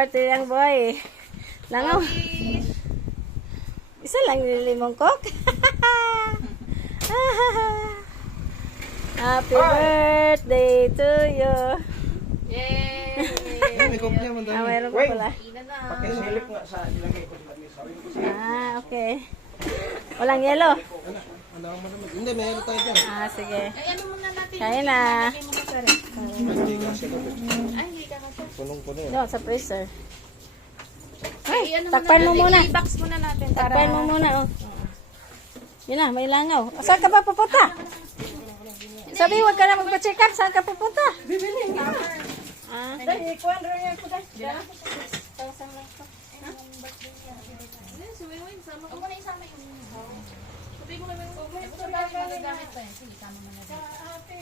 birthday ang boy. Langaw. Isa lang nilimong kok. Happy birthday to you. Yay! May kopya man Ah, tayo. mayroon pa pala. Ina na. Pakisilip nga sa ilagay ko. Okay. Walang yellow. Ano ang malamig? Hindi, mayroon tayo dyan. Sige. Ay, ano muna natin? Kain na. Lagay mo ka rin. Hindi kasi kami. Ay, hindi ka kasi. Punong-puno yun. Doon sa freezer. Ay, ano takpan mo muna. I-box muna natin para... Takpan mo muna, oh. Yun na, may langaw. O, saan ka ba pupunta? Sabi, huwag ka na magpa-check up. Saan ka pupunta? Bibili. Ah. Dahil, ikuan rin yan ko dahil. 6,000 lang ko. Si Wewin, sama ko. Ako na isama yung... Sabi ko kami, magagamit pa yan. Sige, sama mo na. Ate,